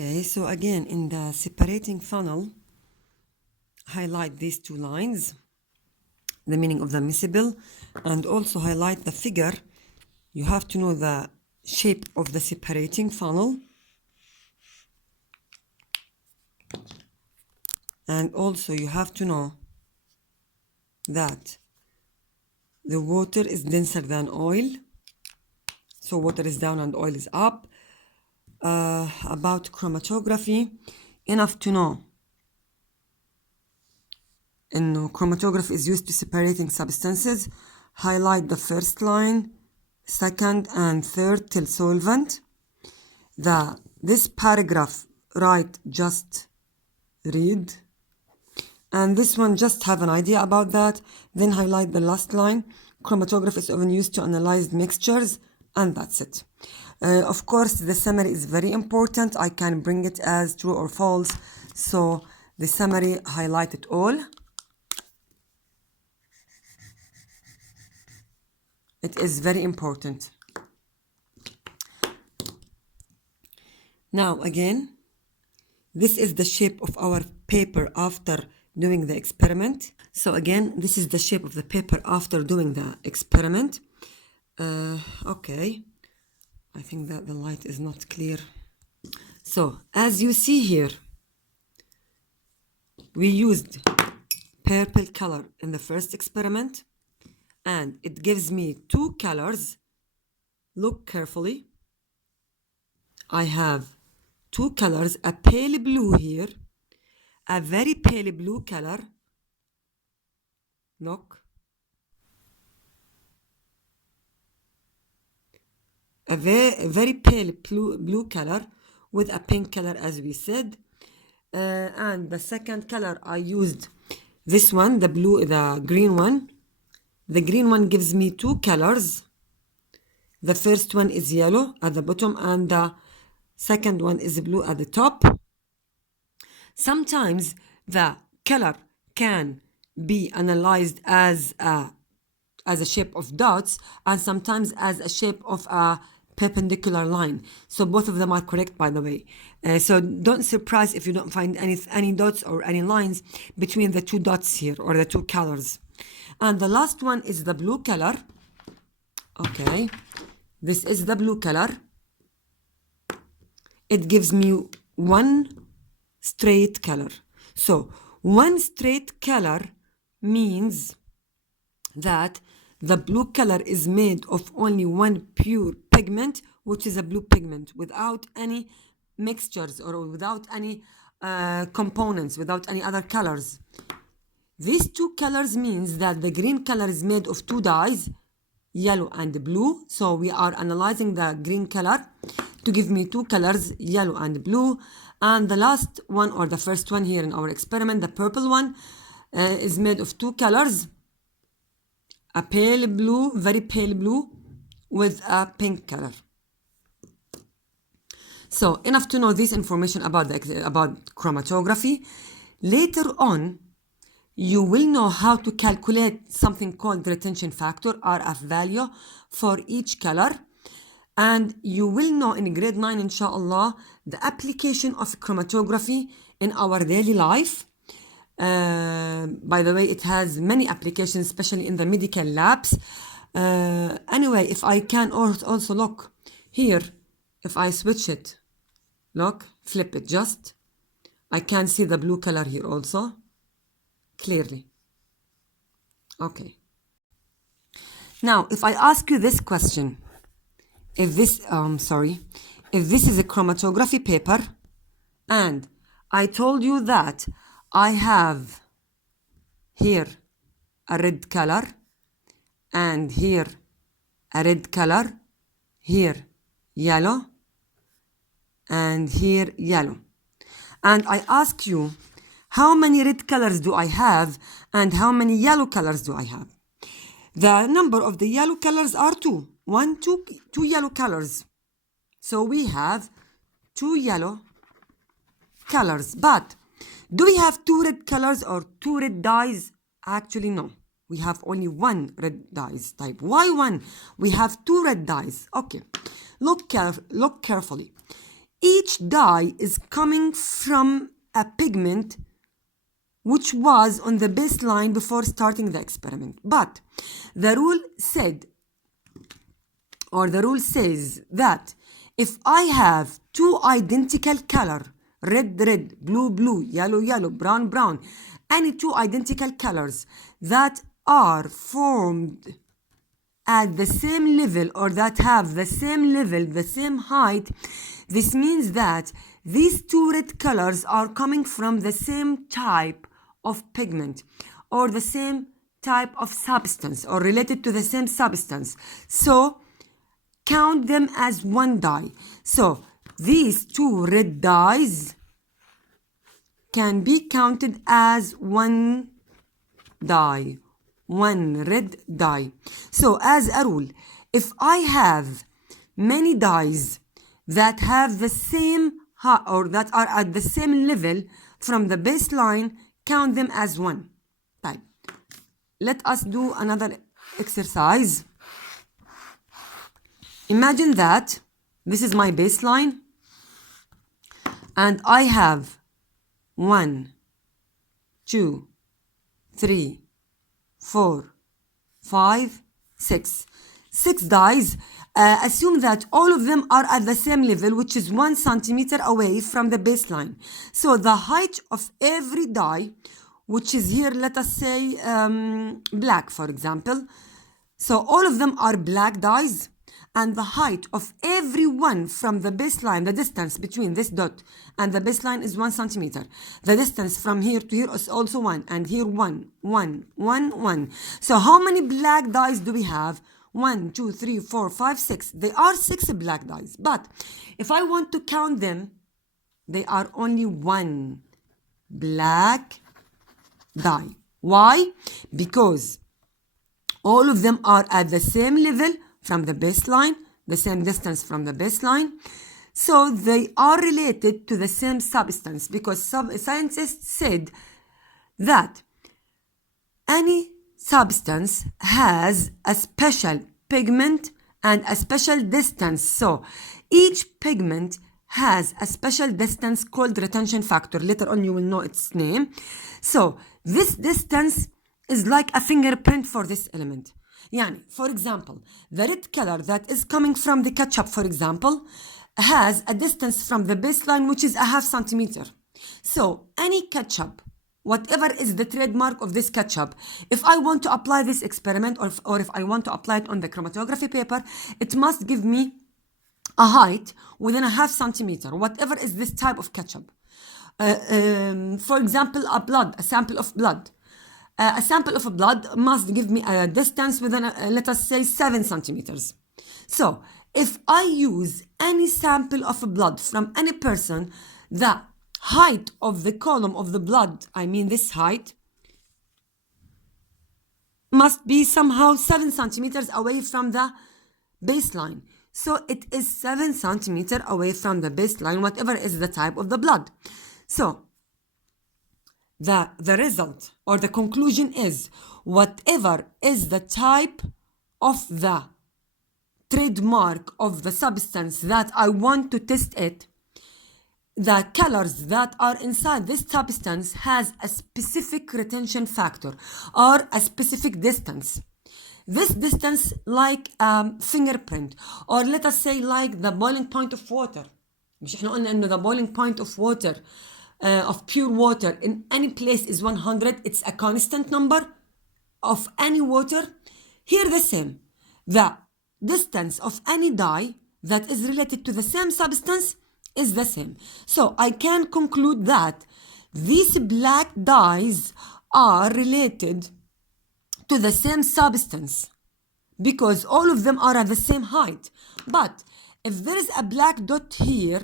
Okay, so again, in the separating funnel, highlight these two lines, the meaning of the miscible, and also highlight the figure. You have to know the shape of the separating funnel, and also you have to know that the water is denser than oil, so water is down and oil is up. About chromatography, enough to know chromatography is used to separating substances. Highlight the first line, second and third till solvent. This paragraph, write just read, and this one just have an idea about that. Then highlight the last line. Chromatography is often used to analyze mixtures, and that's it. Of course, the summary is very important. I can bring it as true or false. So the summary, highlight it all. It is very important. Now again, this is the shape of our paper after doing the experiment. So again, this is the shape of the paper after doing the experiment. Okay, I think that the light is not clear. So as you see here, we used purple color in the first experiment, and it gives me two colors. Look carefully. I have two colors, a pale blue here, a very pale blue color. Look. A very pale blue color with a pink color, as we said. And the second color I used this one, the green one. The green one gives me two colors. The first one is yellow at the bottom, and the second one is blue at the top. Sometimes the color can be analyzed as a shape of dots, and sometimes as a shape of a perpendicular line. So both of them are correct, by the way. So don't surprise if you don't find any dots or any lines between the two dots here, or the two colors. And the last one is the blue color. Okay, this is the blue color. It gives me one straight color. So one straight color means that the blue color is made of only one pure pigment, which is a blue pigment, without any mixtures or without any components, without any other colors. These two colors means that the green color is made of two dyes, yellow and blue. So we are analyzing the green color to give me two colors, yellow and blue. And the last one, or the first one here in our experiment, the purple one, is made of two colors, a pale blue, very pale blue, with a pink color. So enough to know this information about chromatography. Later on, you will know how to calculate something called retention factor, RF value, for each color. And you will know in grade 9, inshallah, the application of chromatography in our daily life. By the way, it has many applications, especially in the medical labs. Anyway, if I can also look here, if I switch it, look, flip it just, I can see the blue color here also clearly. Okay. Now, if I ask you this question, if this is a chromatography paper, and I told you that I have here a red color, and here a red color, here yellow, and here yellow, and I ask you, how many red colors do I have and how many yellow colors do I have? The number of the yellow colors are two. Two yellow colors. So we have two yellow colors. But do we have two red colors or two red dyes? Actually, no. We have only one red dyes type. Why one? We have two red dyes. Okay. Look carefully. each dye is coming from a pigment which was on the baseline before starting the experiment. But the rule said, or the rule says that if I have two identical color, red, red, blue, blue, yellow, yellow, brown, brown, any two identical colors that are formed at the same level or that have the same level, the same height, this means that these two red colors are coming from the same type of pigment or the same type of substance or related to the same substance. So count them as one dye. So these two red dyes can be counted as one dye, one red dye. So as a rule, if I have many dyes that have the same or that are at the same level from the baseline, count them as one. Right. Let us do another exercise. Imagine that this is my baseline and I have 1, 2, 3, 4, 5, 6. 6 dyes. Assume that all of them are at the same level, which is 1 centimeter away from the baseline. So the height of every dye, which is here, let us say black, for example. So all of them are black dyes. And the height of every one from the baseline, the distance between this dot and the baseline is 1 centimeter. The distance from here to here is also 1, and here 1, 1, 1, 1. So how many black dyes do we have? 1, 2, 3, 4, 5, 6. They are 6 black dyes. But if I want to count them, they are only 1 black dye. Why? Because all of them are at the same level from the baseline, the same distance from the baseline. So they are related to the same substance, because scientists said that any substance has a special pigment and a special distance. So each pigment has a special distance called retention factor. Later on you will know its name. So this distance is like a fingerprint for this element. Yani, for example, the red color that is coming from the ketchup, for example, has a distance from the baseline which is a half centimeter. So any ketchup, whatever is the trademark of this ketchup, if I want to apply this experiment or if I want to apply it on the chromatography paper, it must give me a height within a half centimeter, whatever is this type of ketchup. For example, a sample of blood. A sample of blood must give me a distance within, let us say, 7 centimeters. So, if I use any sample of blood from any person, the height of the column of the blood, I mean this height, must be somehow 7 centimeters away from the baseline. So, it is 7 centimeters away from the baseline, whatever is the type of the blood. So, the result or the conclusion is whatever is the type of the trademark of the substance that I want to test it, the colors that are inside this substance has a specific retention factor or a specific distance. This distance like fingerprint, or let us say like the boiling point of water. مش احنا قلنا انه the boiling point of water of pure water in any place is 100. It's a constant number of any water. Here the same. The distance of any dye that is related to the same substance is the same. So I can conclude that these black dyes are related to the same substance because all of them are at the same height. But if there is a black dot here,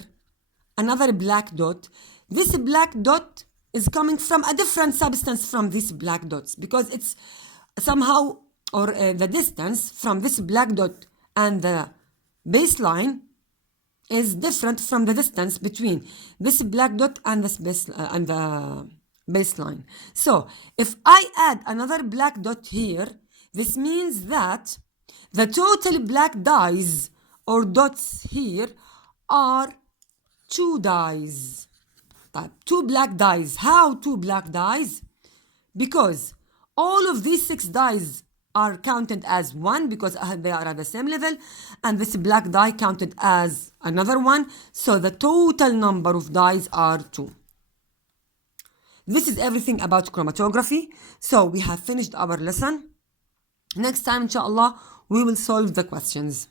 another black dot, this black dot is coming from a different substance from these black dots because it's somehow, or the distance from this black dot and the baseline is different from the distance between this black dot and this and the baseline. So if I add another black dot here, this means that the total black dyes or dots here are two dyes. طيب, two black dyes. How two black dyes? Because all of these 6 dyes are counted as one because they are at the same level, and this black dye counted as another one, so the total number of dyes are 2. This is everything about chromatography. So we have finished our lesson. Next time, inshallah, we will solve the questions.